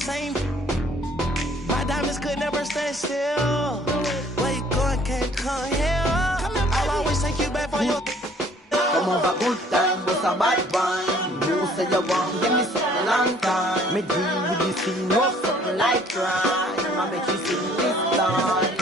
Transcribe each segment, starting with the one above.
same. My diamonds could never stand still. Where you going, can't come here. I'll always take you back for your. Come over, good time, was a bad one. You say you want, give me something long time. Me deal with this thing, no something like crime. I make you sing this line.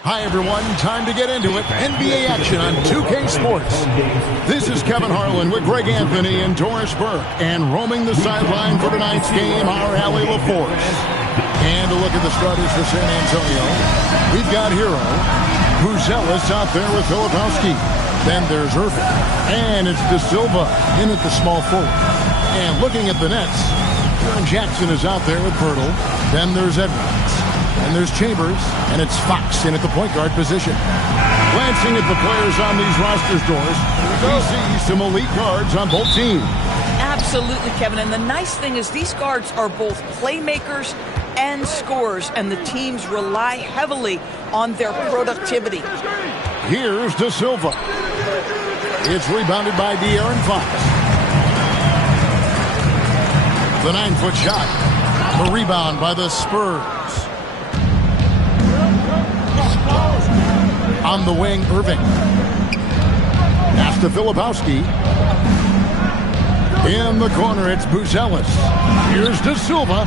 Hi, everyone. Time to get into it. NBA action on 2K Sports. This is Kevin Harlan with Greg Anthony and Doris Burke. And roaming the sideline for tonight's game, our Allie LaForce. And a look at the starters for San Antonio. We've got Hero, Buzelis out there with Filipowski. Then there's Irving. And it's De Silva in at the small forward. And looking at the Nets, Jaren Jackson is out there with Pirtle. Then there's Edwards. And there's Chambers, and it's Fox in at the point guard position. Glancing at the players on these rosters, Doris, we see some elite guards on both teams. Absolutely, Kevin. And the nice thing is these guards are both playmakers and scorers, and the teams rely heavily on their productivity. Here's De Silva. It's rebounded by De'Aaron Fox. The 9-foot shot. The rebound by the Spurs. On the wing, Irving. Pass to Filipowski. In the corner, it's Buzelis. Here's De Silva.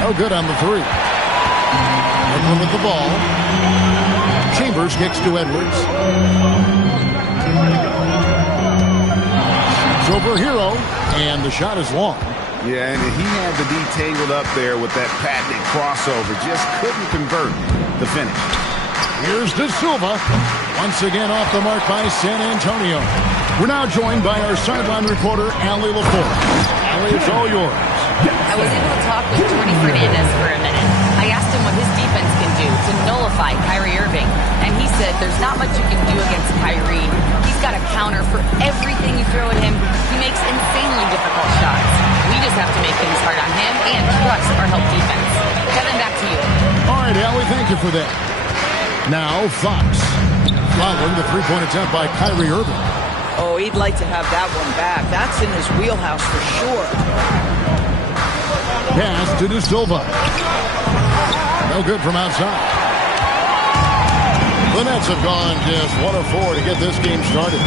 No good on the three. Edwards with the ball. Chambers kicks to Edwards. Shoots over Hero, and the shot is long. Yeah, and he had to be tangled up there with that patented crossover. Just couldn't convert the finish. Here's De Silva. Once again off the mark by San Antonio. We're now joined by our sideline reporter, Allie LaForce. Allie, it's all yours. I was able to talk with Jordy Fernandez for a minute. I asked him what his defense can do to nullify Kyrie Irving, and he said there's not much you can do against Kyrie. He's got a counter for everything you throw at him. He makes insanely difficult shots. We just have to make things hard on him and trust our help defense. Kevin, back to you. All right, Allie, thank you for that. Now, Fox. Following the three-point attempt by Kyrie Irving. Oh, he'd like to have that one back. That's in his wheelhouse for sure. Pass to De Silva. No good from outside. The Nets have gone just 1 of 4 to get this game started.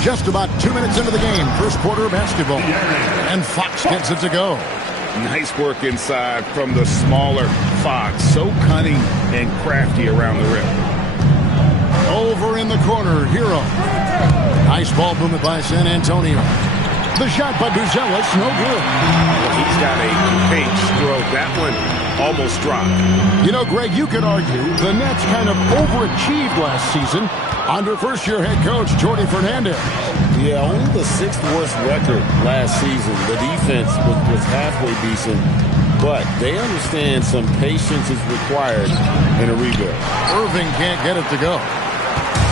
Just about 2 minutes into the game, first quarter of basketball. And Fox gets it to go. Nice work inside from the smaller Fox. So cunning and crafty around the rim. Over in the corner, Hero. Nice ball movement by San Antonio. The shot by Buzelis, no good. Well, he's got a great stroke. That one almost dropped. You know, Greg, you could argue the Nets kind of overachieved last season under first-year head coach Jordy Fernandez. Yeah, only the 6th worst record last season. The defense was halfway decent, but they understand some patience is required in a rebuild. Irving can't get it to go.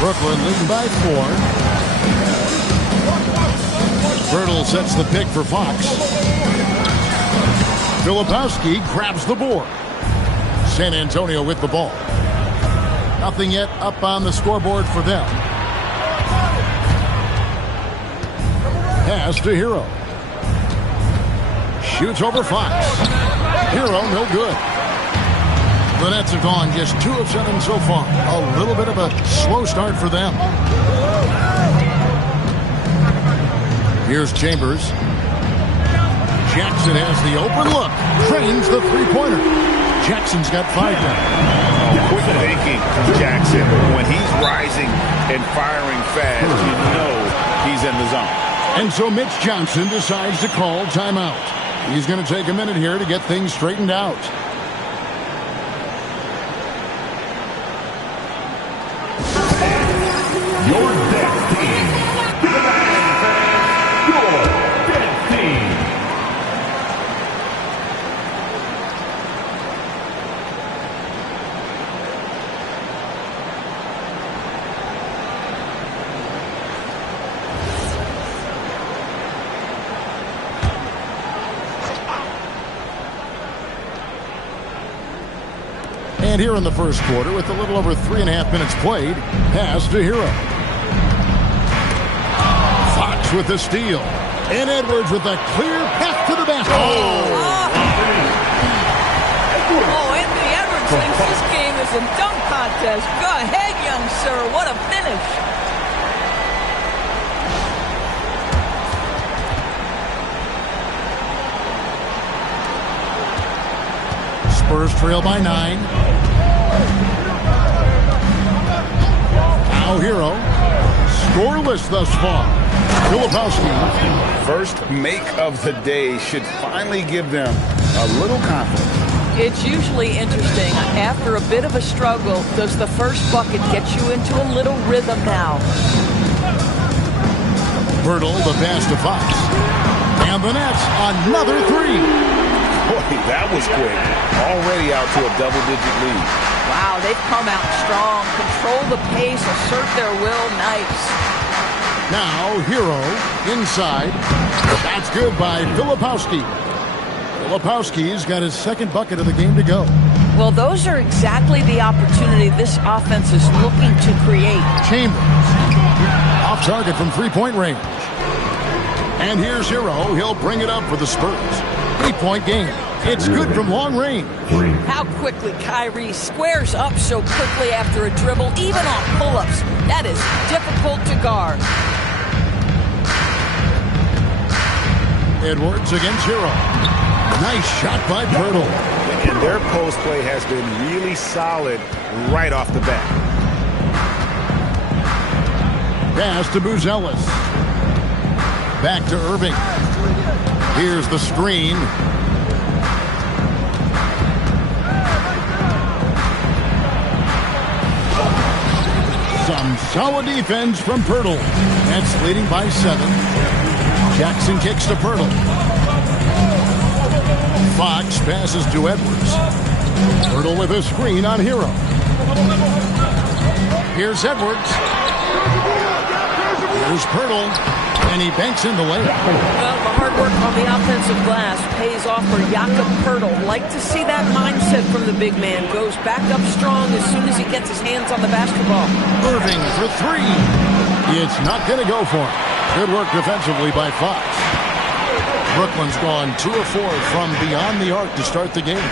Brooklyn leading by 4. Birtle sets the pick for Fox. Filipowski grabs the board. San Antonio with the ball. Nothing yet up on the scoreboard for them. Pass to Hero. Shoots over Fox. Hero, no good. The Nets have gone just 2 of 7 so far. A little bit of a slow start for them. Here's Chambers. Jackson has the open look. Drains the three-pointer. Jackson's got 5 now. Quick thinking from Jackson. When he's rising and firing fast, you know he's in the zone. And so Mitch Johnson decides to call timeout. He's going to take a minute here to get things straightened out. Your Death Team. Your Death Team. And here in the first quarter, with a little over 3.5 minutes played, pass to Hero. Fox with the steal. And Edwards with a clear path to the basket. Anthony Edwards thinks this game is a dunk contest. Go ahead, young sir. What a finish. Spurs trail by 9. Now Hero. Scoreless thus far. Filipowski. First make of the day should finally give them a little confidence. It's usually interesting. After a bit of a struggle, does the first bucket get you into a little rhythm now? Bertle, the pass to Fox. And the Nets, another 3. Boy, that was quick. Already out to a double-digit lead. Wow, they've come out strong. Control the pace, assert their will. Nice. Now Hero inside. That's good by Filipowski. Filipowski's got his second bucket of the game to go. Well, those are exactly the opportunity this offense is looking to create. Chambers. Off target from three-point range. And here's Hero. He'll bring it up for the Spurs. 3-point game. It's good from long range. How quickly Kyrie squares up so quickly after a dribble, even on pull-ups. That is difficult to guard. Edwards against Hero. Nice shot by Bertle. And their post play has been really solid right off the bat. Pass to Buzelis. Back to Irving. Here's the screen. Some solid defense from Bertle. That's leading by 7. Jackson kicks to Bertle. Fox passes to Edwards. Bertle with a screen on Hero. Here's Edwards. Here's Bertle. And he banks in the layup. Well, the hard work on the offensive glass pays off for Jakob Poeltl. Like to see that mindset from the big man. Goes back up strong as soon as he gets his hands on the basketball. Irving for 3. It's not going to go for him. Good work defensively by Fox. Brooklyn's gone 2 of 4 from beyond the arc to start the game.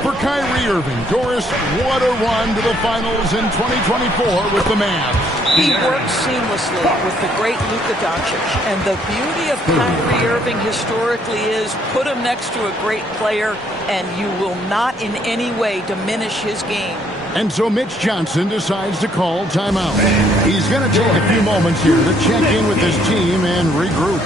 For Kyrie Irving, Doris, what a run to the finals in 2024 with the Mavs. He works seamlessly with the great Luka Doncic. And the beauty of Kyrie Irving historically is put him next to a great player and you will not in any way diminish his game. And so Mitch Johnson decides to call timeout. He's going to take a few moments here to check in with his team and regroup.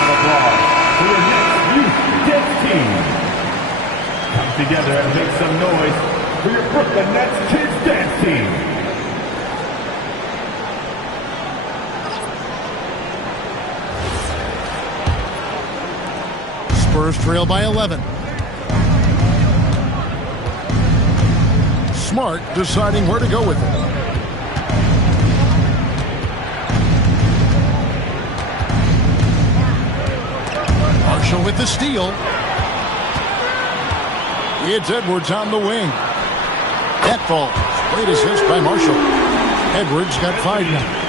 of applause for your next youth dance team. Come together and make some noise for your Brooklyn Nets Kids Dance Team. Spurs trail by 11. Smart deciding where to go with it. Marshall with the steal. It's Edwards on the wing. That falls. Great assist by Marshall. Edwards got 5 now.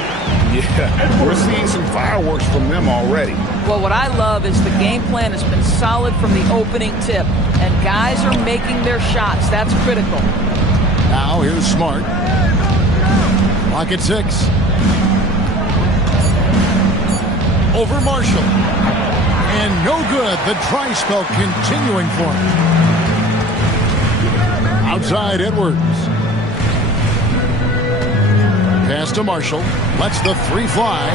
Yeah, we're seeing some fireworks from them already. Well, what I love is the game plan has been solid from the opening tip, and guys are making their shots. That's critical. Now here's Smart. Clock at 6. Over Marshall. And no good. The dry spell continuing for him. Outside Edwards. Pass to Marshall. Lets the 3 fly.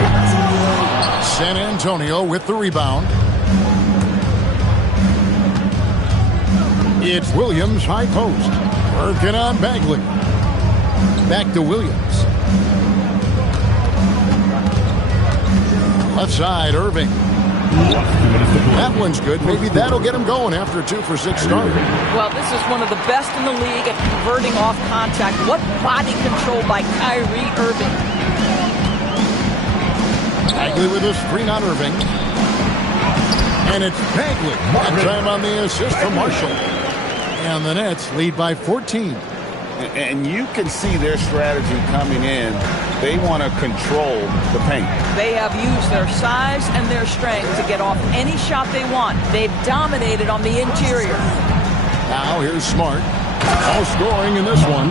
San Antonio with the rebound. It's Williams high post. Working on Bagley. Back to Williams. Left side, Irving. That one's good. Maybe that'll get him going after a 2-for-6 start. Well, this is one of the best in the league at converting off contact. What body control by Kyrie Irving. Bagley with a screen on Irving. And it's Bagley. That time on the assist from Marshall. And the Nets lead by 14. And you can see their strategy coming in. They want to control the paint. They have used their size and their strength to get off any shot they want. They've dominated on the interior. Now here's Smart. All scoring in this one.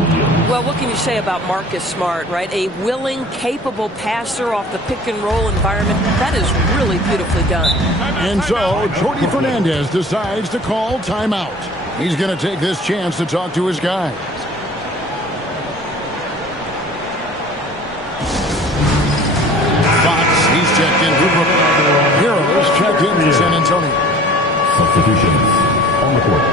Well, what can you say about Marcus Smart, right? A willing, capable passer off the pick-and-roll environment. That is really beautifully done. And so, Jordi Fernandez decides to call timeout. He's going to take this chance to talk to his guys. He's checked in for Brooklyn. Heroes checked in for San Antonio. Substitutions on the court.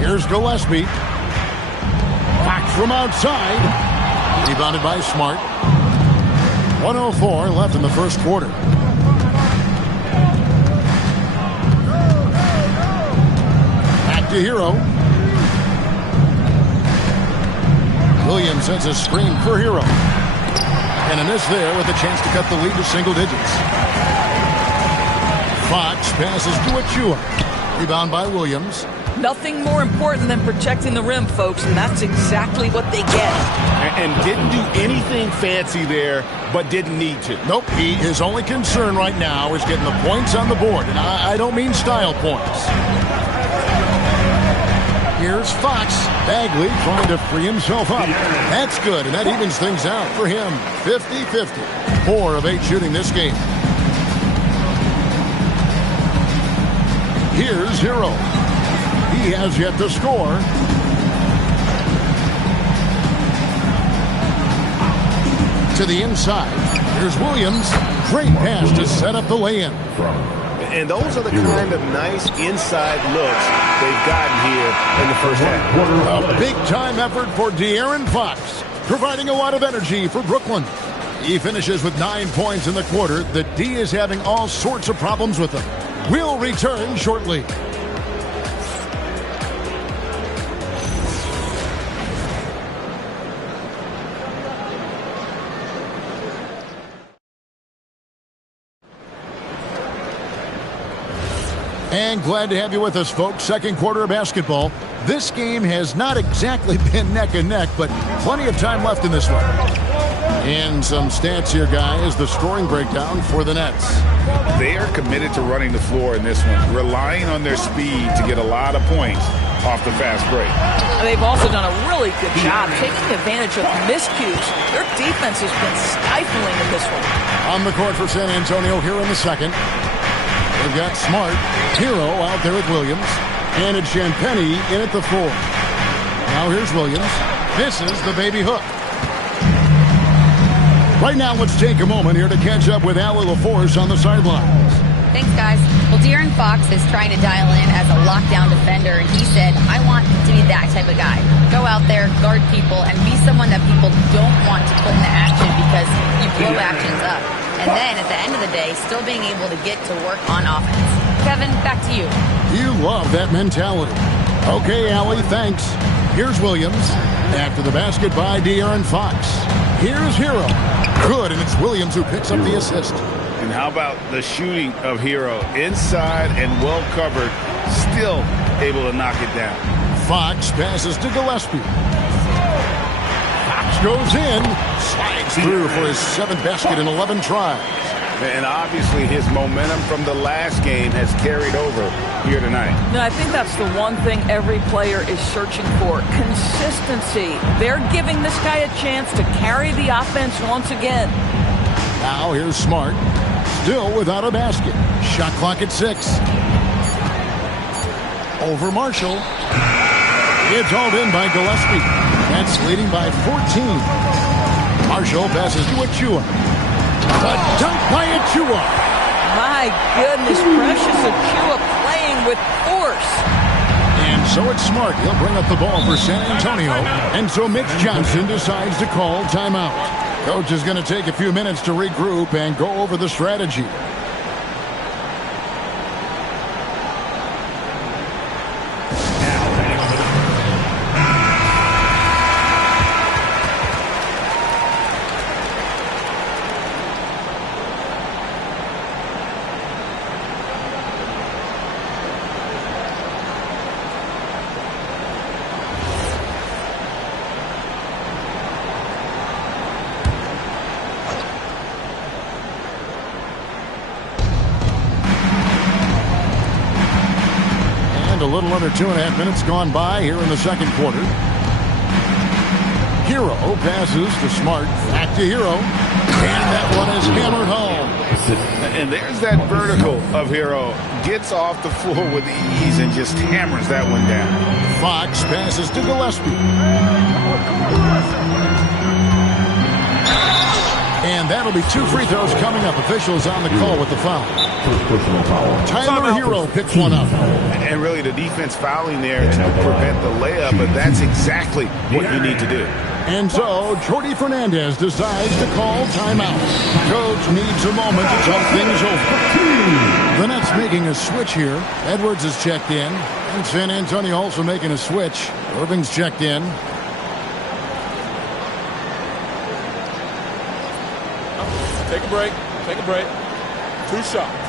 Here's Gillespie. Back from outside. Rebounded by Smart. 1:04 left in the first quarter. Back to Hero. Williams sends a screen for Hero. And a miss there with a chance to cut the lead to single digits. Fox passes to Achua. Rebound by Williams. Nothing more important than protecting the rim, folks, and that's exactly what they get. And didn't do anything fancy there, but didn't need to. Nope, his only concern right now is getting the points on the board, and I don't mean style points. Here's Fox. Bagley trying to free himself up. That's good, and that evens things out for him. 50-50. 4 of 8 shooting this game. Here's Hero. He has yet to score. To the inside. Here's Williams. Great pass to set up the lay-in. And those are the kind of nice inside looks they've gotten here in the first half. A big-time effort for De'Aaron Fox, providing a lot of energy for Brooklyn. He finishes with 9 points in the quarter. The D is having all sorts of problems with him. We'll return shortly. And glad to have you with us, folks. Second quarter of basketball. This game has not exactly been neck and neck, but plenty of time left in this one. And some stats here, guys. The scoring breakdown for the Nets. They are committed to running the floor in this one, relying on their speed to get a lot of points off the fast break. They've also done a really good job taking advantage of miscues. Their defense has been stifling in this one. On the court for San Antonio here in the second. They've got Smart, Hero out there with Williams, and it's Champagnie in at the 4. Now here's Williams. This is the baby hook. Right now, let's take a moment here to catch up with Allie LaForce on the sidelines. Thanks, guys. Well, De'Aaron Fox is trying to dial in as a lockdown defender, and he said, I want to be that type of guy. Go out there, guard people, and be someone that people don't want to put into action because you blow actions up. And then, at the end of the day, still being able to get to work on offense. Kevin, back to you. You love that mentality. Okay, Allie, thanks. Here's Williams. After the basket by De'Aaron Fox. Here's Hero. Good, and it's Williams who picks up the assist. And how about the shooting of Hero? Inside and well covered, still able to knock it down. Fox passes to Gillespie. Fox goes in, slides through for his 7th basket in 11 tries. And obviously his momentum from the last game has carried over here tonight. No, I think that's the one thing every player is searching for. Consistency. They're giving this guy a chance to carry the offense once again. Now here's Smart. Still without a basket. Shot clock at 6. Over Marshall. It's hauled in by Gillespie. That's leading by 14. Marshall passes to Achua. A dunk by Achua. My goodness, Precious Achua playing with force. And so it's Smart. He'll bring up the ball for San Antonio. And so Mitch Johnson decides to call timeout. Coach is going to take a few minutes to regroup and go over the strategy. A little under 2.5 minutes gone by here in the second quarter. Hero passes to Smart. Back to Hero. And that one is hammered home. And there's that vertical of Hero. Gets off the floor with ease and just hammers that one down. Fox passes to Gillespie. And that'll be 2 free throws coming up. Officials on the call with the foul. Tyler Hero picks one up. And really the defense fouling there to prevent the layup, but that's exactly what you need to do. And so Jordi Fernandez decides to call timeout. Coach needs a moment to talk things over. The Nets making a switch here. Edwards is checked in. And San Antonio also making a switch. Irving's checked in. Take a break. Take a break. 2 shots.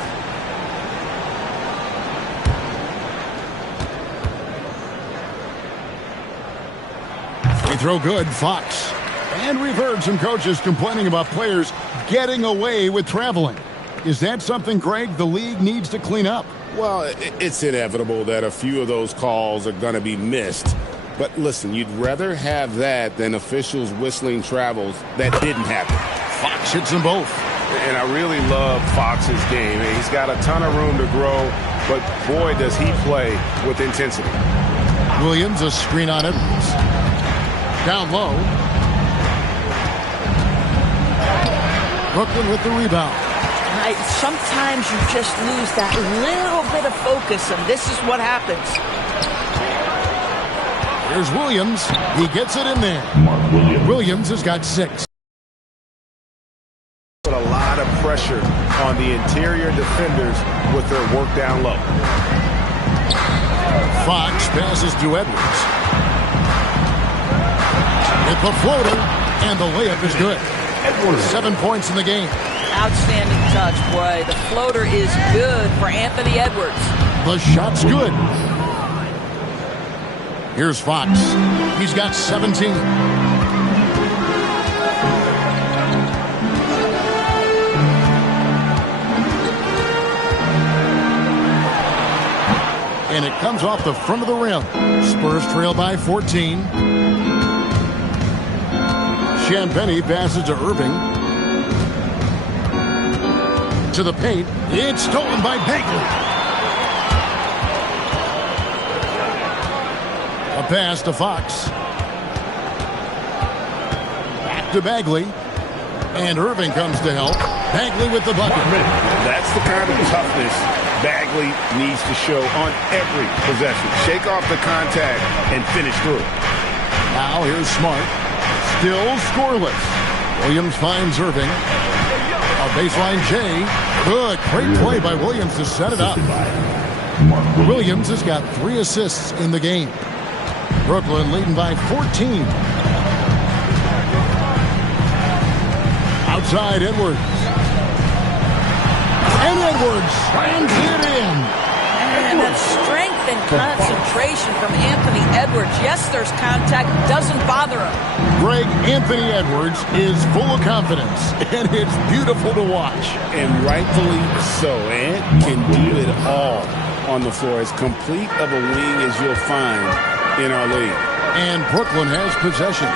Free throw good, Fox. And we've heard some coaches complaining about players getting away with traveling. Is that something, Greg, the league needs to clean up? Well, it's inevitable that a few of those calls are going to be missed. But listen, you'd rather have that than officials whistling travels that didn't happen. Fox hits them both. And I really love Fox's game. He's got a ton of room to grow, but boy, does he play with intensity. Williams, a screen on Edwards. Down low. Brooklyn with the rebound. Sometimes you just lose that little bit of focus, and this is what happens. Here's Williams. He gets it in there. Williams has got 6. Put a lot of pressure on the interior defenders with their work down low. Fox passes to Edwards. With the floater, and the layup is good. 7 points in the game. Outstanding touch, boy. The floater is good for Anthony Edwards. The shot's good. Here's Fox. He's got 17. and it comes off the front of the rim. Spurs trail by 14. Champagny passes to Irving. To the paint. It's stolen by Bagley. A pass to Fox. Back to Bagley. And Irving comes to help. Bagley with the bucket. That's the kind of toughness Bagley needs to show on every possession. Shake off the contact and finish through. Now here's Smart. Still scoreless. Williams finds Irving. A baseline J. Good. Great play by Williams to set it up. Williams has got 3 assists in the game. Brooklyn leading by 14. Outside Edwards. And Edwards slams it in. And that strength and concentration from Anthony Edwards. Yes, there's contact. Doesn't bother him. Greg, Anthony Edwards is full of confidence, and it's beautiful to watch. And rightfully so. Ant can do it all on the floor. As complete of a wing as you'll find in our league. And Brooklyn has possession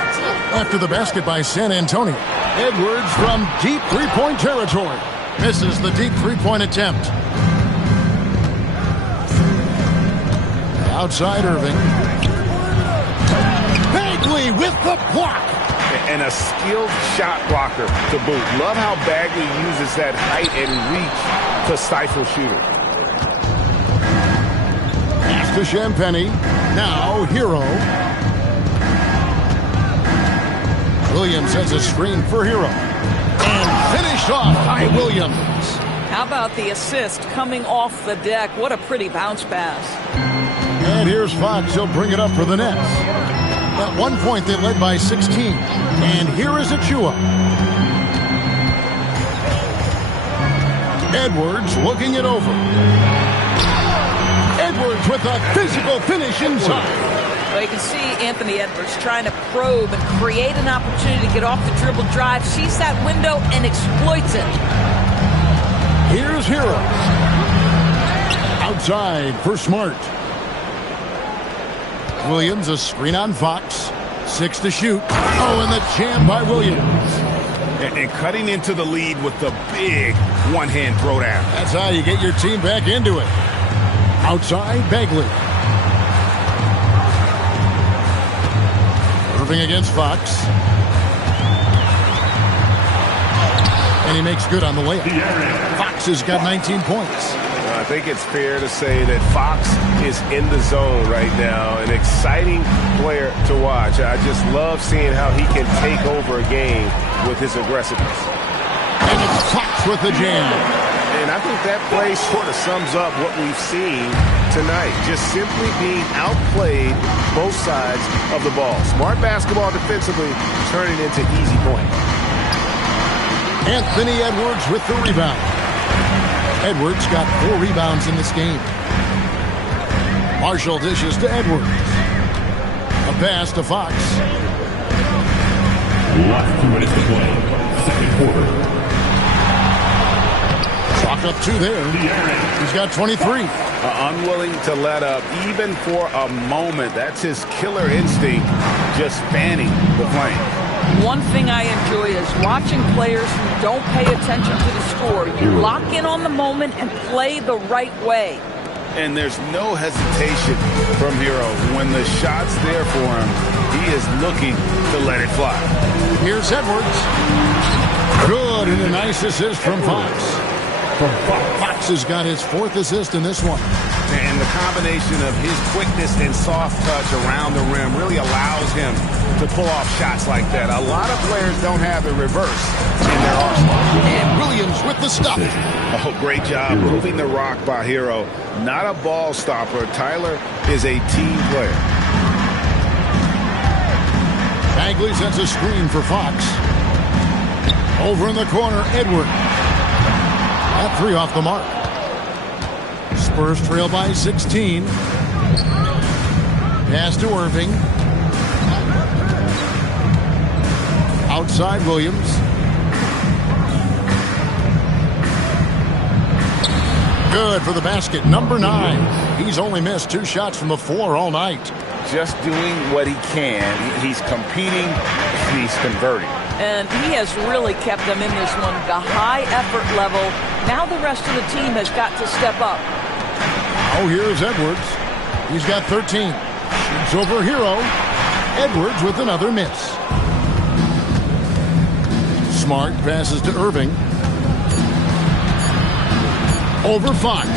after the basket by San Antonio. Edwards from deep three-point territory. Misses the deep three-point attempt. Outside Irving. Bagley with the block. And a skilled shot blocker to boot. Love how Bagley uses that height and reach to stifle shooters. Pass to Champagny. Now Hero. Williams has a screen for Hero. And finished off by Williams. How about the assist coming off the deck? What a pretty bounce pass. And here's Fox. He'll bring it up for the Nets. At one point, they led by 16. And here is Achua. Edwards looking it over. Edwards with a physical finish inside. Well, you can see Anthony Edwards trying to probe and create an opportunity to get off the dribble drive. Sees that window and exploits it. Here's Hero. Outside for Smart. Williams, a screen on Fox. 6 to shoot. Oh, and the jam by Williams. And cutting into the lead with the big one-hand throwdown. That's how you get your team back into it. Outside, Bagley. Irving against Fox. And he makes good on the layup. Fox has got 19 points. I think it's fair to say that Fox is in the zone right now. An exciting player to watch. I just love seeing how he can take over a game with his aggressiveness. And it's Fox with the jam. And I think that play sort of sums up what we've seen tonight. Just simply being outplayed both sides of the ball. Smart basketball defensively, turning into easy points. Anthony Edwards with the rebound. Edwards got 4 rebounds in this game. Marshall dishes to Edwards. A pass to Fox. Last 2 minutes to play. Second quarter. Chalk up 2 there. He's got 23. Unwilling to let up even for a moment. That's his killer instinct, just fanning the flame. One thing I enjoy is watching players who don't pay attention to the score. You lock in on the moment and play the right way. And there's no hesitation from Hero. When the shot's there for him, he is looking to let it fly. Here's Edwards. Good, and a nice assist from Fox. Fox has got his 4th assist in this one. And the combination of his quickness and soft touch around the rim really allows him to pull off shots like that. A lot of players don't have the reverse in their arsenal. And Williams with the stop. Oh, great job moving the rock by Hero. Not a ball stopper. Tyler is a team player. Bagley sets a screen for Fox. Over in the corner, Edwards. That 3 off the mark. Spurs trail by 16. Pass to Irving. Outside Williams. Good for the basket. Number 9. He's only missed 2 shots from the floor all night. Just doing what he can. He's competing. He's converting. And he has really kept them in this one. The high effort level. Now the rest of the team has got to step up. Oh, here's Edwards. He's got 13. Shoots over Hero. Edwards with another miss. Smart passes to Irving. Over Fox.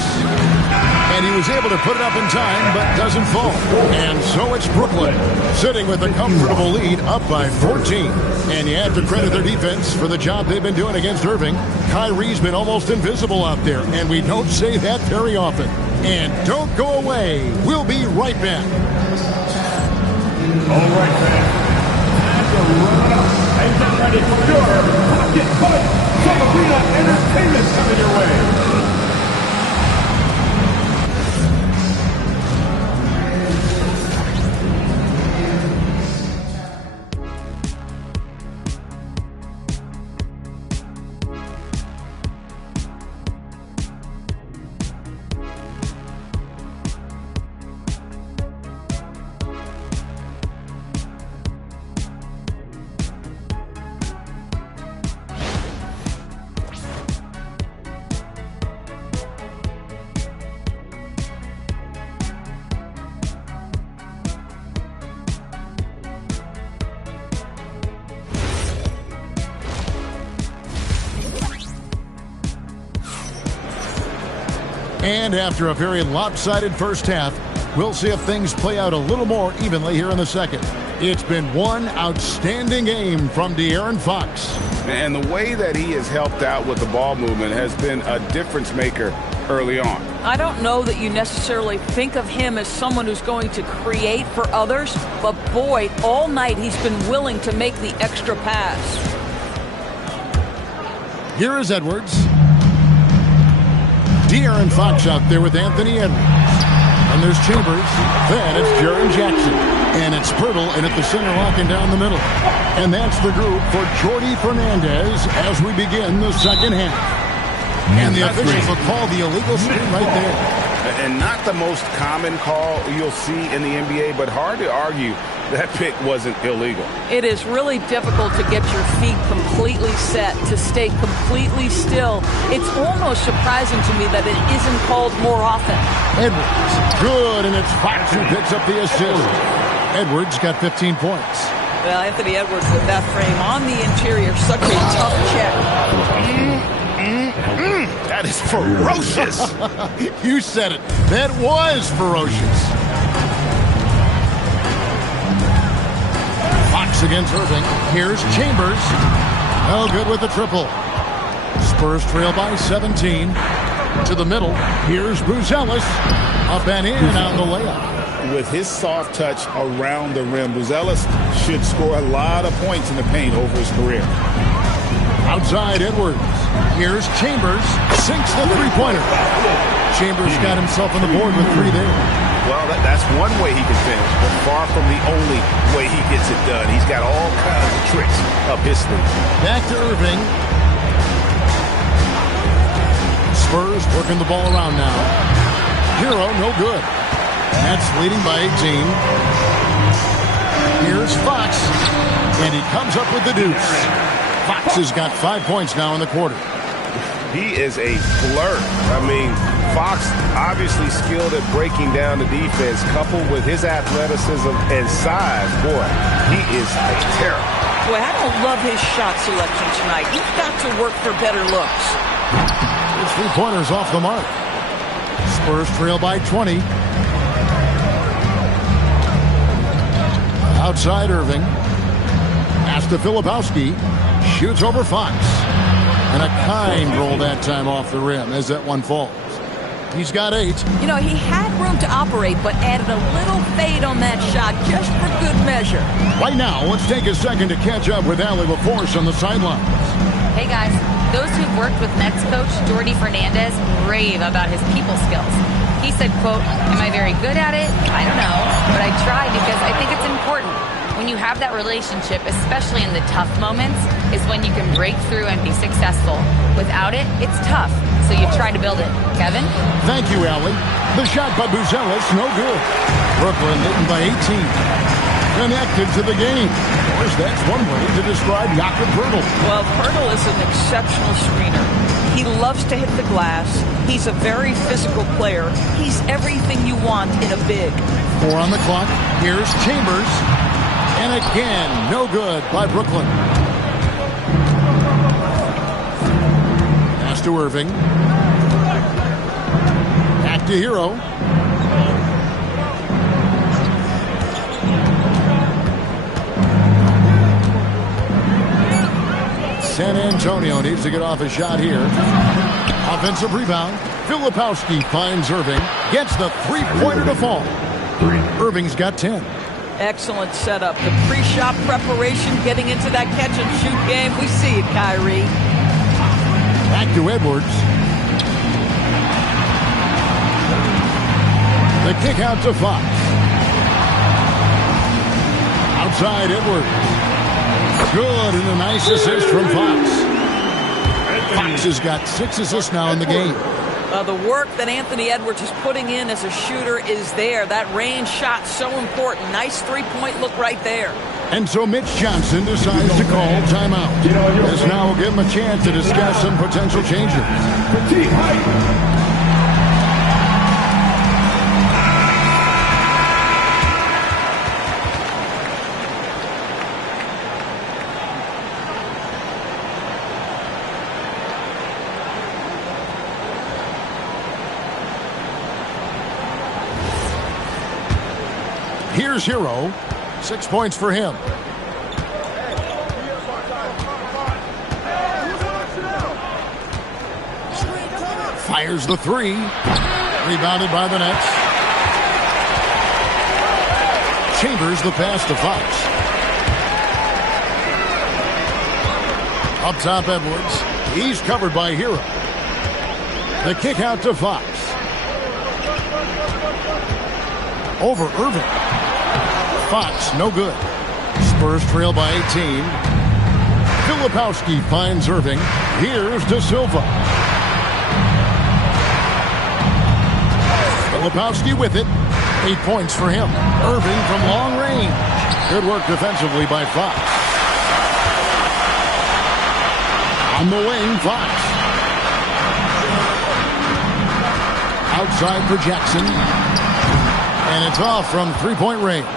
And he was able to put it up in time, but doesn't fall. And so it's Brooklyn, sitting with a comfortable lead, up by 14. And you have to credit their defense for the job they've been doing against Irving. Kyrie's been almost invisible out there, and we don't say that very often. And don't go away. We'll be right back. All right, fans. Time to run up and get ready for your Pocket Punch. Some arena entertainment coming your way. And after a very lopsided first half, we'll see if things play out a little more evenly here in the second. It's been one outstanding game from De'Aaron Fox. And the way that he has helped out with the ball movement has been a difference maker early on. I don't know that you necessarily think of him as someone who's going to create for others, but boy, all night he's been willing to make the extra pass. Here is Edwards. De'Aaron Fox out there with Anthony Edwards. And there's Chambers. Then it's Jaren Jackson. And it's Pirtle in at the center, locking down the middle. And that's the group for Jordi Fernandez as we begin the second half. And the officials will call the illegal screen right there. And not the most common call you'll see in the NBA, but hard to argue that pick wasn't illegal. It is really difficult to get your feet completely set, to stay completely still. It's almost surprising to me that it isn't called more often. Edwards, good, and it's Fox who picks up the assist. Edwards got 15 points. Well, Anthony Edwards with that frame on the interior, such a tough check. That is ferocious. You said it. That was ferocious. Fox against Irving. Here's Chambers. No good with the triple. Spurs trail by 17. To the middle. Here's Buzelis. Up and in on the layup. With his soft touch around the rim, Buzelis should score a lot of points in the paint over his career. Outside Edwards. Here's Chambers. Sinks the three-pointer. Chambers got himself on the board with 3 there. Well, that's one way he can finish, but far from the only way he gets it done. He's got all kinds of tricks up his sleeve. Back to Irving. Spurs working the ball around now. Hero, no good. That's leading by 18. Here's Fox. And he comes up with the deuce. Fox has got 5 points now in the quarter. He is a flirt. I mean, Fox obviously skilled at breaking down the defense, coupled with his athleticism and size. Boy, he is a terror. Boy, I don't love his shot selection tonight. He's got to work for better looks. His 3-pointers off the mark. Spurs trail by 20. Outside Irving. Pass to Filipowski. Shoots over Fox. And a kind roll that time off the rim as that one falls. He's got 8. You know, he had room to operate, but added a little fade on that shot just for good measure. Right now, let's take a second to catch up with Allie LaForce on the sidelines. Hey, guys. Those who've worked with Nets coach Jordi Fernandez rave about his people skills. He said, quote, "Am I very good at it? I don't know. But I try because I think it's important. When When you have that relationship, especially in the tough moments, is when you can break through and be successful. Without it, it's tough. So you try to build it. Kevin? Thank you, Allie. The shot by Buzelis, no good. Brooklyn leading by 18. Connected to the game. Of course, that's one way to describe Jakob Poeltl. Well, Poeltl is an exceptional screener. He loves to hit the glass. He's a very physical player. He's everything you want in a big. 4 on the clock. Here's Chambers. And again, no good by Brooklyn. Pass to Irving. Back to Hero. San Antonio needs to get off a shot here. Offensive rebound. Filipowski finds Irving. Gets the three-pointer to fall. Irving's got 10. Excellent setup. The pre-shot preparation, getting into that catch-and-shoot game. We see it, Kyrie. Back to Edwards. The kick out to Fox. Outside Edwards. Good, and a nice assist from Fox. Fox has got 6 assists now in the game. The work that Anthony Edwards is putting in as a shooter is there. That range shot so important. Nice three-point look right there. And so Mitch Johnson decides to call timeout. This now will give him a chance to discuss some potential changes. Here's Hero. 6 points for him. Fires the three. Rebounded by the Nets. Chambers the pass to Fox. Up top Edwards. He's covered by Hero. The kick out to Fox. Over Irving. Fox, no good. Spurs trail by 18. Filipowski finds Irving. Here's De Silva. Filipowski with it. 8 points for him. Irving from long range. Good work defensively by Fox. On the wing, Fox. Outside for Jackson. And it's off from three-point range.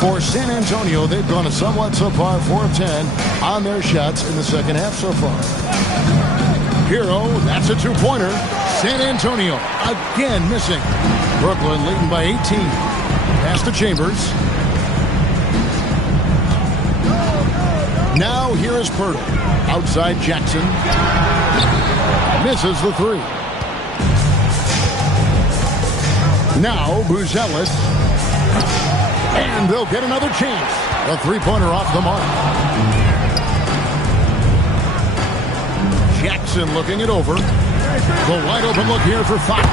For San Antonio, they've gone a somewhat subpar 4 of 10 on their shots in the second half so far. Hero, that's a two-pointer. San Antonio again missing. Brooklyn leading by 18. Pass to Chambers. Now here is Poeltl. Outside Jackson. Misses the three. Now Buzelis. And they'll get another chance. A three-pointer off the mark. Jackson looking it over. The wide-open look here for Fox.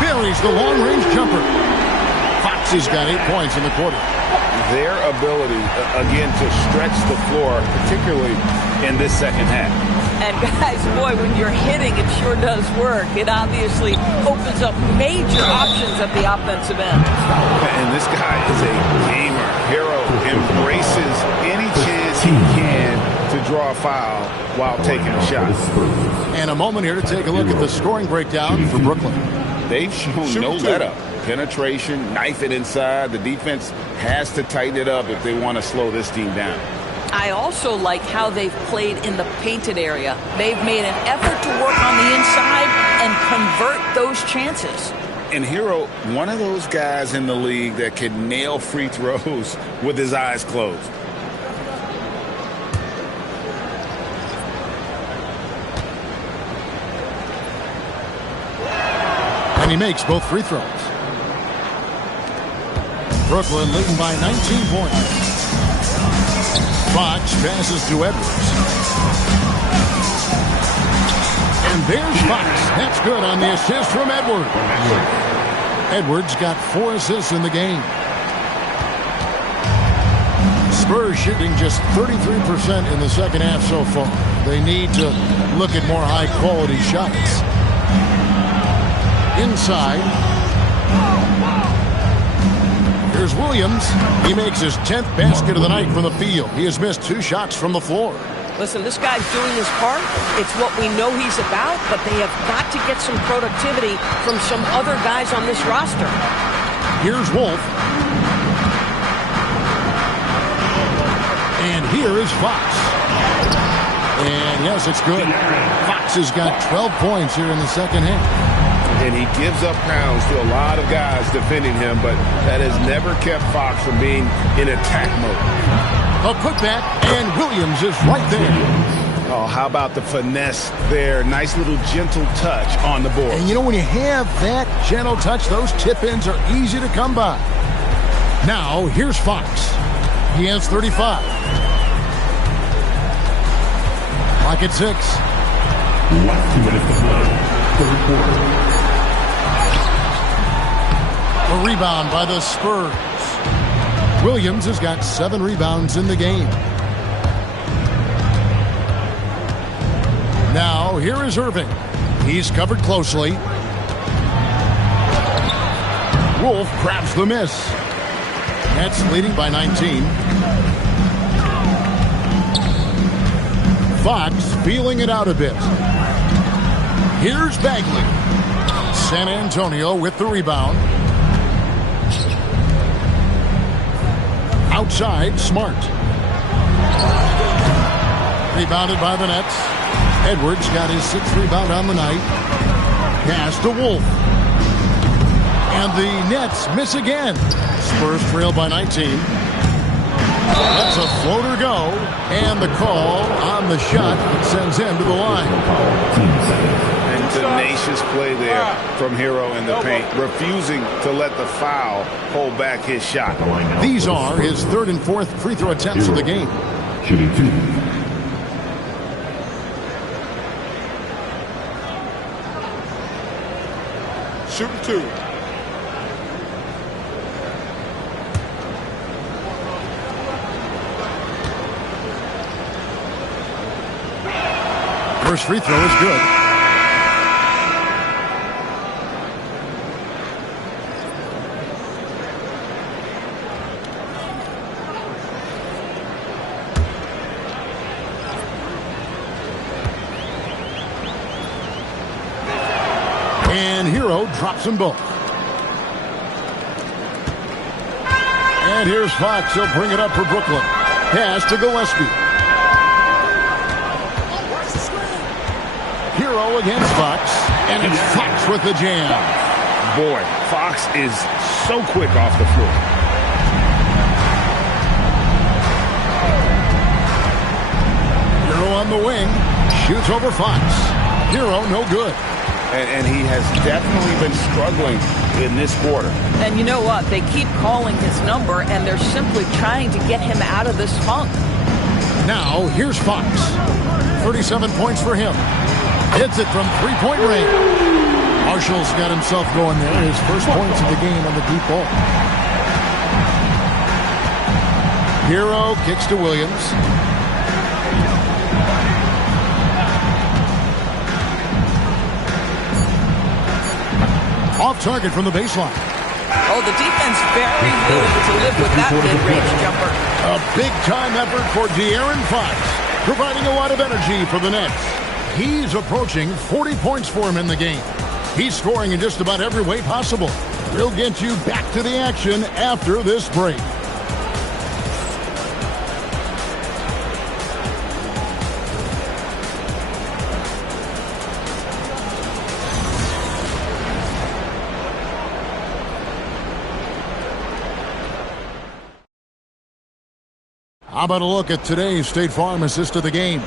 Buries the long-range jumper. Fox has got 8 points in the quarter. Their ability, again, to stretch the floor, particularly in this second half. And guys, boy, when you're hitting, it sure does work. It obviously opens up major options at the offensive end. And this guy is a gamer. Hero embraces any chance he can to draw a foul while taking a shot. And a moment here to take a look at the scoring breakdown for Brooklyn. They've shown no let-up. Penetration, knife it inside. The defense has to tighten it up if they want to slow this team down. I also like how they've played in the painted area. They've made an effort to work on the inside and convert those chances. And Hero, one of those guys in the league that can nail free throws with his eyes closed. And he makes both free throws. Brooklyn leading by 19 points. Fox passes to Edwards. And there's Fox. That's good on the assist from Edwards. Edwards got 4 assists in the game. Spurs shooting just 33% in the second half so far. They need to look at more high-quality shots. Inside. Here's Williams. He makes his 10th basket of the night from the field. He has missed 2 shots from the floor. Listen, this guy's doing his part. It's what we know he's about, but they have got to get some productivity from some other guys on this roster. Here's Wolf. And here is Fox. And yes, it's good. Fox has got 12 points here in the second half. And he gives up pounds to a lot of guys defending him, but that has never kept Fox from being in attack mode. A putback, and Williams is right there. Oh, how about the finesse there? Nice little gentle touch on the board. And you know, when you have that gentle touch, those tip-ins are easy to come by. Now, here's Fox. He has 35. Clock at 6. Last 2 minutes to play. Third quarter. A rebound by the Spurs. Williams has got 7 rebounds in the game. Now, here is Irving. He's covered closely. Wolf grabs the miss. Nets leading by 19. Fox feeling it out a bit. Here's Bagley. San Antonio with the rebound. Outside, Smart. Rebounded by the Nets. Edwards got his 6th rebound on the night. Pass to Wolf. And the Nets miss again. Spurs trail by 19. Lets a floater go. And the call on the shot that sends him to the line. And tenacious play there from Hero in the paint, refusing to let the foul hold back his shot. These are his 3rd and 4th free throw attempts of the game. Shooting 2. Shooting 2. First free throw is good. And Hero drops them both. And here's Fox. He'll bring it up for Brooklyn. Pass to Gillespie. Hero against Fox. And it's Fox with the jam. Boy, Fox is so quick off the floor. Hero on the wing. Shoots over Fox. Hero no good. And he has definitely been struggling in this quarter. And you know what? They keep calling his number, and they're simply trying to get him out of this funk. Now, here's Fox. 37 points for him. Hits it from 3-point range. Marshall's got himself going there. His first points of the game on the deep ball. Hero kicks to Williams. Off target from the baseline. Oh, the defense very willing to live with that mid-range jumper. A big-time effort for De'Aaron Fox, providing a lot of energy for the Nets. He's approaching 40 points for him in the game. He's scoring in just about every way possible. We'll get you back to the action after this break. How about a look at today's State Farm assist of the game?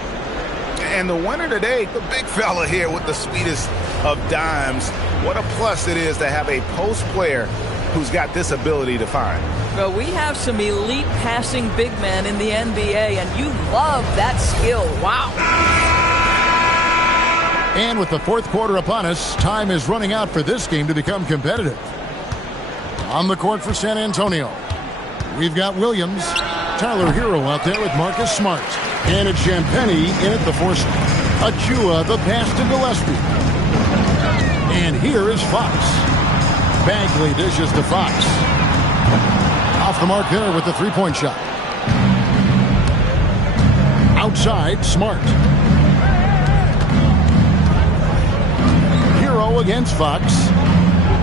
And the winner today, the big fella here with the sweetest of dimes. What a plus it is to have a post player who's got this ability to find. Well, we have some elite passing big men in the NBA, and you love that skill. Wow. And with the fourth quarter upon us, time is running out for this game to become competitive. On the court for San Antonio, we've got Williams. Tyler Hero out there with Marcus Smart. And it's Champagny in at the force. Achua, the pass to Gillespie. And here is Fox. Bagley dishes to Fox. Off the mark there with the three-point shot. Outside, Smart. Hero against Fox.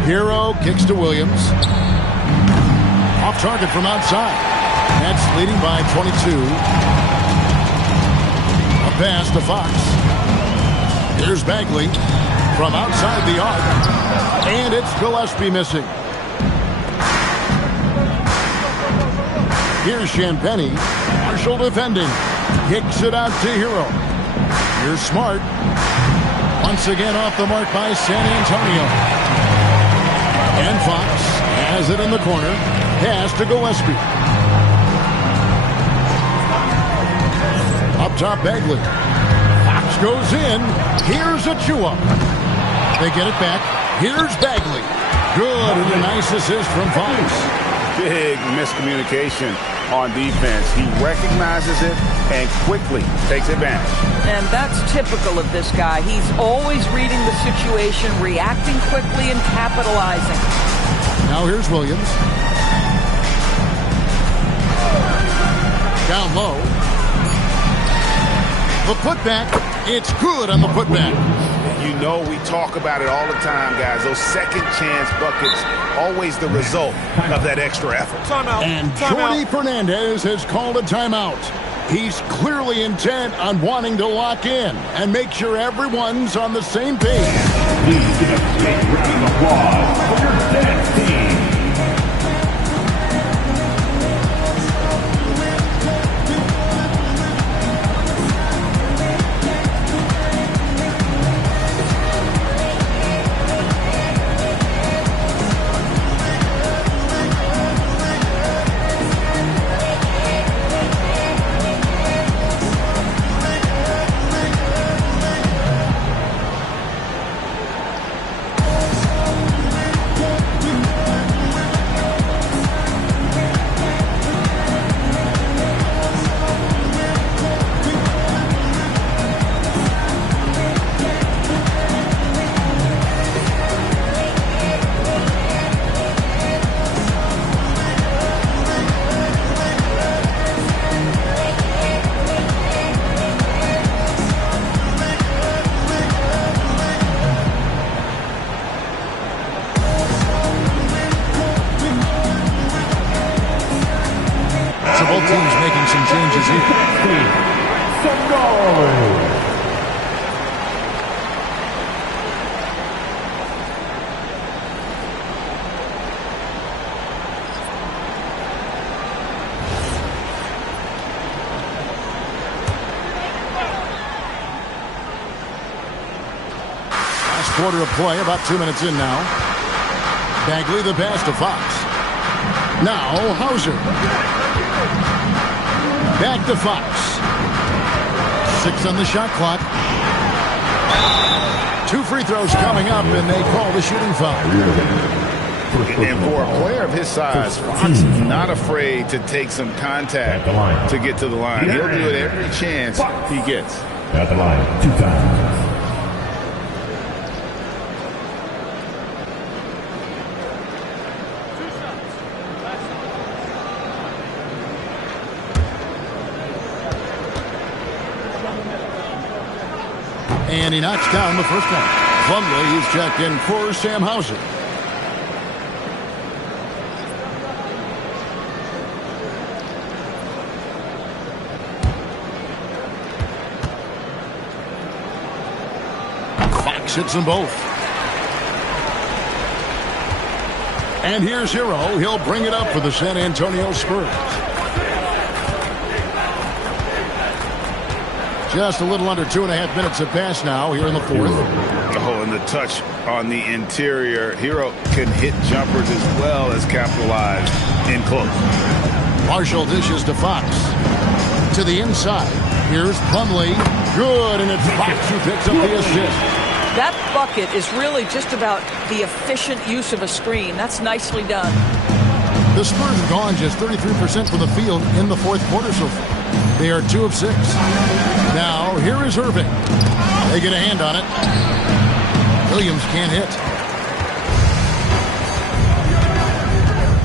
Hero kicks to Williams. Off target from outside. Nets leading by 22. A pass to Fox. Here's Bagley from outside the arc. And it's Gillespie missing. Here's Champagny. Marshall defending. Kicks it out to Hero. Here's Smart. Once again off the mark by San Antonio. And Fox has it in the corner. Pass to Gillespie. Up top, Bagley. Fox goes in. Here's Achua. They get it back. Here's Bagley. Good, and a nice assist from Fox. Big miscommunication on defense. He recognizes it and quickly takes advantage. And that's typical of this guy. He's always reading the situation, reacting quickly, and capitalizing. Now here's Williams. Down low. The putback. It's good on the putback. You know we talk about it all the time, guys. Those second chance buckets, always the result of that extra effort. Timeout. And Jordy Fernandez has called a timeout. He's clearly intent on wanting to lock in and make sure everyone's on the same page. Please give a big round of applause for your dance team. Both teams making some changes here. Last quarter of play, about 2 minutes in now. Bagley the pass to Fox. Now Hauser. Back to Fox. 6 on the shot clock. 2 free throws coming up, and they call the shooting foul. And for a player of his size, Fox is not afraid to take some contact to get to the line. He'll do it every chance he gets. At the line, 2 times. And he knocks down the first one. Plumlee is checked in for Sam Hauser. Fox hits them both. And here's Hero. He'll bring it up for the San Antonio Spurs. Just a little under 2.5 minutes have passed now here in the fourth. Oh, and the touch on the interior. Hero can hit jumpers as well as capitalize in close. Marshall dishes to Fox. To the inside. Here's Plumlee. Good, and it's Fox who picks up the assist. That bucket is really just about the efficient use of a screen. That's nicely done. The Spurs have gone just 33% from the field in the fourth quarter so far. They are 2 of 6. Now, here is Irving. They get a hand on it. Williams can't hit.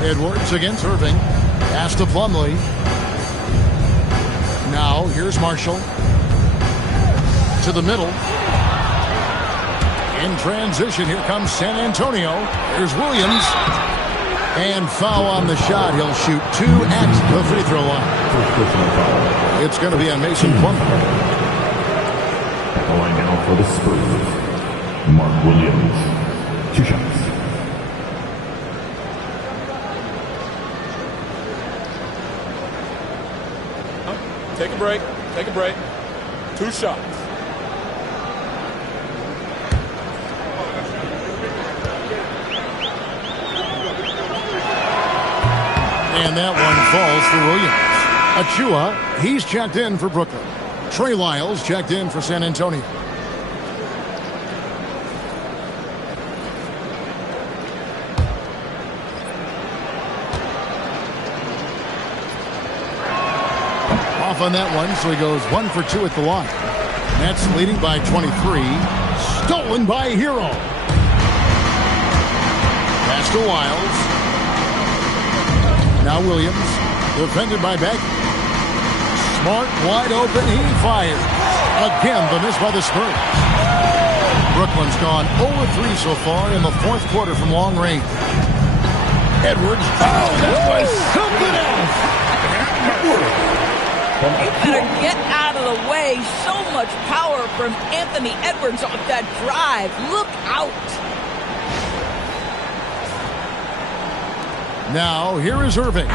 Edwards against Irving. Pass to Plumlee. Now, here's Marshall. To the middle. In transition, here comes San Antonio. Here's Williams. And foul on the shot. He'll shoot 2 at the free throw line. It's going to be on Mason Plumlee. The line now for the Spurs. Mark Williams. 2 shots. Take a break. Take a break. 2 shots. And that one falls for Williams. Achua, he's checked in for Brooklyn. Trey Lyles checked in for San Antonio. Off on that one, so he goes 1 for 2 at the line. Nets leading by 23. Stolen by Hero. Pass to Lyles. Now Williams, defended by Beck. Smart, wide open, he fires. Again, the miss by the Spurs. Brooklyn's gone 0-3 so far in the fourth quarter from long range. Edwards, that was something else. You better get out of the way. So much power from Anthony Edwards on that drive. Look out. Now, here is Irving.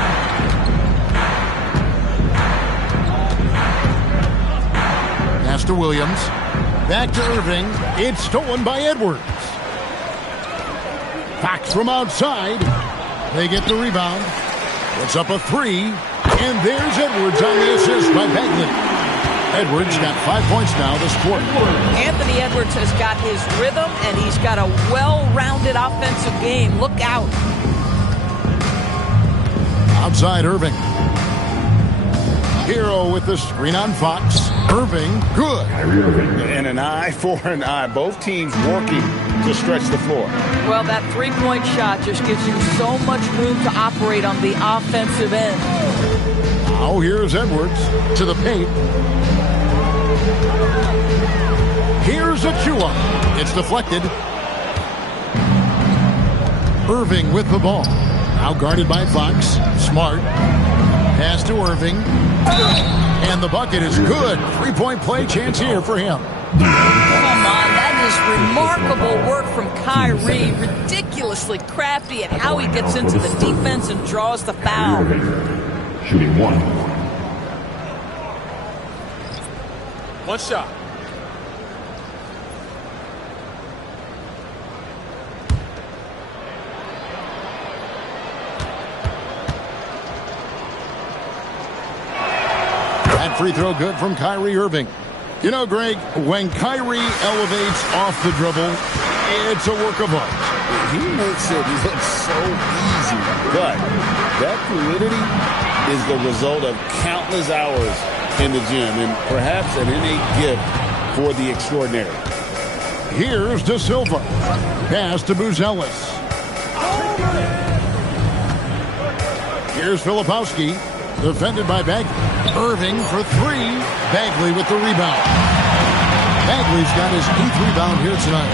Pass to Williams. Back to Irving. It's stolen by Edwards. Fox from outside. They get the rebound. It's up a 3. And there's Edwards on the assist by Bagley. Edwards got 5 points now this quarter. Anthony Edwards has got his rhythm, and he's got a well-rounded offensive game. Look out. Outside Irving. Hero with the screen on Fox. Irving, good. And an eye for an eye. Both teams working to stretch the floor. Well, that three-point shot just gives you so much room to operate on the offensive end. Now here's Edwards to the paint. Here's Achua. It's deflected. Irving with the ball. Now guarded by Fox. Smart. Pass to Irving. And the bucket is good. 3-point play chance here for him. Come on, that is remarkable work from Kyrie. Ridiculously crafty at how he gets into the defense and draws the foul. Shooting 1. 1 shot. That free throw good from Kyrie Irving. You know, Greg, when Kyrie elevates off the dribble, it's a work of art. He makes it look so easy, but that fluidity is the result of countless hours in the gym and perhaps an innate gift for the extraordinary. Here's De Silva. Pass to Buzelis. Here's Filipowski. Defended by Bagley. Irving for 3. Bagley with the rebound. Bagley's got his 8th rebound here tonight.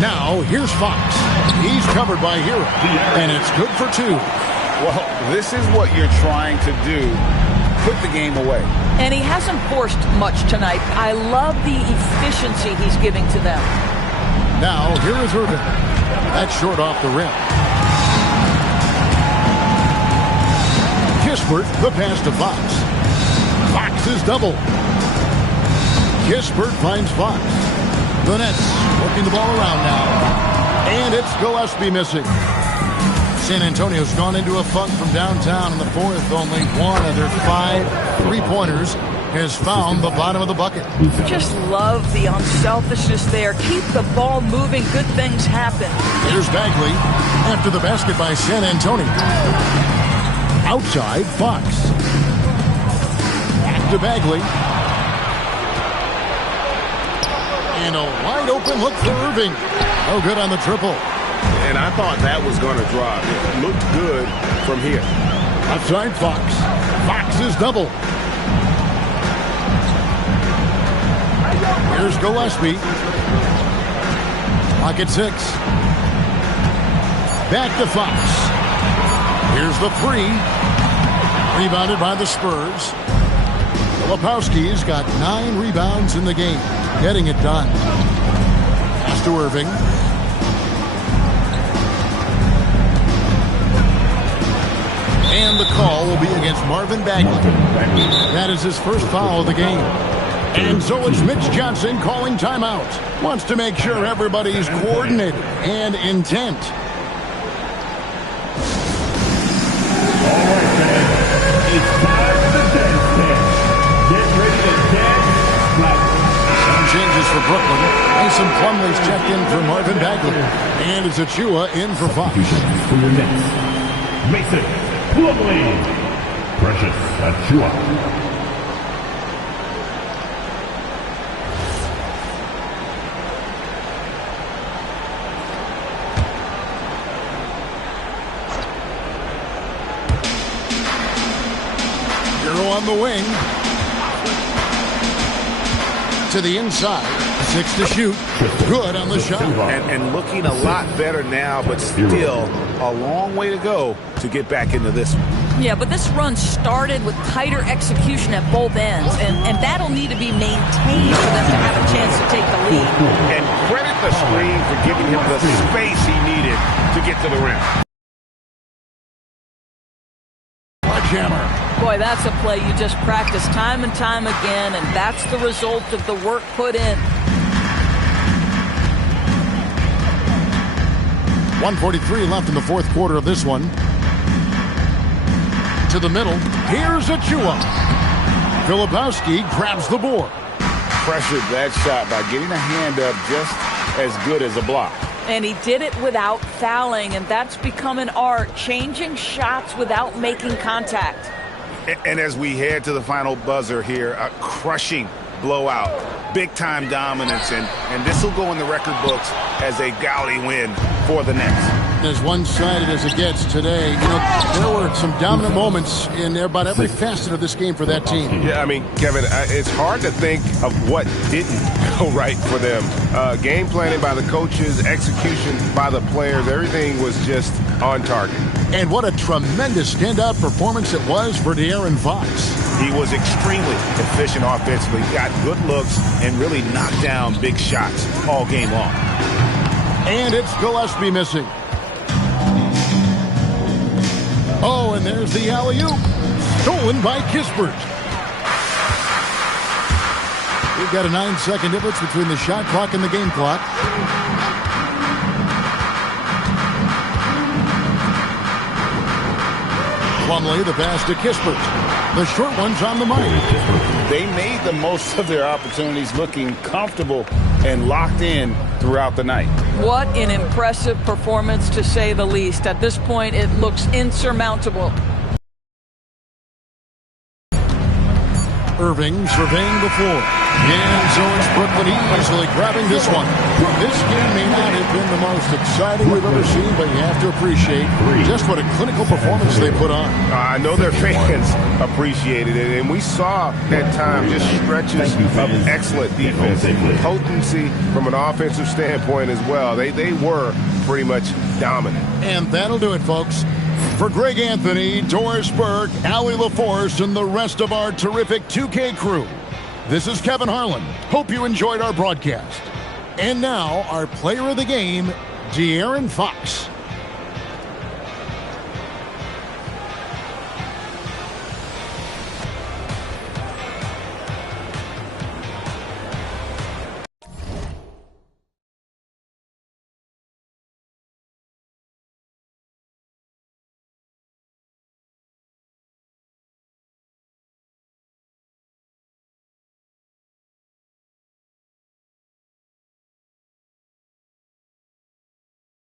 Now, here's Fox. He's covered by Hero. And it's good for 2. Well, this is what you're trying to do. Put the game away. And he hasn't forced much tonight. I love the efficiency he's giving to them. Now, here is Irving. That's short off the rim. Kispert, the pass to Fox. Fox is double. Kispert finds Fox. The Nets working the ball around now. And it's Gillespie missing. San Antonio's gone into a funk from downtown in the fourth. Only 1 of their 5 3-pointers has found the bottom of the bucket. Just love the unselfishness there. Keep the ball moving. Good things happen. Here's Bagley after the basket by San Antonio. Outside, Fox. Back to Bagley. And a wide open look for Irving. Oh, good on the triple. And I thought that was going to drop. It looked good from here. Outside, Fox. Fox is double. Here's Gillespie. Pocket 6. Back to Fox. Here's the 3. Rebounded by the Spurs. Filipowski's got 9 rebounds in the game. Getting it done. Pass to Irving. And the call will be against Marvin Bagley. That is his first foul of the game. And so it's Mitch Johnson calling timeout. Wants to make sure everybody's coordinated and intent. All right, fans. It's time for the dance stand. Get ready to dance like. Some changes for Brooklyn. Mason Plumlee's checked in for Marvin Bagley. And it's Achua in for Fox. For your next, Mason Plumlee. Precious Achua. On the wing. To the inside. 6 to shoot. Good on the shot. And looking a lot better now, but still a long way to go to get back into this one. Yeah, but this run started with tighter execution at both ends, and that'll need to be maintained for them to have a chance to take the lead. And credit the screen for giving him the space he needed to get to the rim. Sledgehammer. Boy, that's a play you just practice time and time again, and that's the result of the work put in. 1:43 left in the fourth quarter of this one. To the middle. Here's Achua. Filipowski grabs the board. Pressured that shot by getting a hand up just as good as a block. And he did it without fouling, and that's become an art, changing shots without making contact. And as we head to the final buzzer here, a crushing blowout, big-time dominance, and this will go in the record books as a gaudy win for the Nets. As one-sided as it gets today, you know, there were some dominant moments in about every facet of this game for that team. Yeah, I mean, Kevin, it's hard to think of what didn't go right for them. Game planning by the coaches, execution by the players, everything was just on target. And what a tremendous standout performance it was for De'Aaron Fox. He was extremely efficient offensively, got good looks, and really knocked down big shots all game long. And it's Gillespie missing. Oh, and there's the alley-oop. Stolen by Kispert. We've got a 9-second difference between the shot clock and the game clock. Plumlee, the pass to Kispert. The short one's on the money. They made the most of their opportunities, looking comfortable and locked in throughout the night. What an impressive performance, to say the least. At this point, it looks insurmountable. Irving surveying the floor. And so is Brooklyn easily grabbing this one. This game may not have been the most exciting we've ever seen, but you have to appreciate just what a clinical performance they put on. I know their fans appreciated it, and we saw at times just stretches of excellent defense, potency from an offensive standpoint as well. They were pretty much dominant. And that'll do it, folks. For Greg Anthony, Doris Burke, Allie LaForce, and the rest of our terrific 2K crew, this is Kevin Harlan. Hope you enjoyed our broadcast. And now, our player of the game, De'Aaron Fox.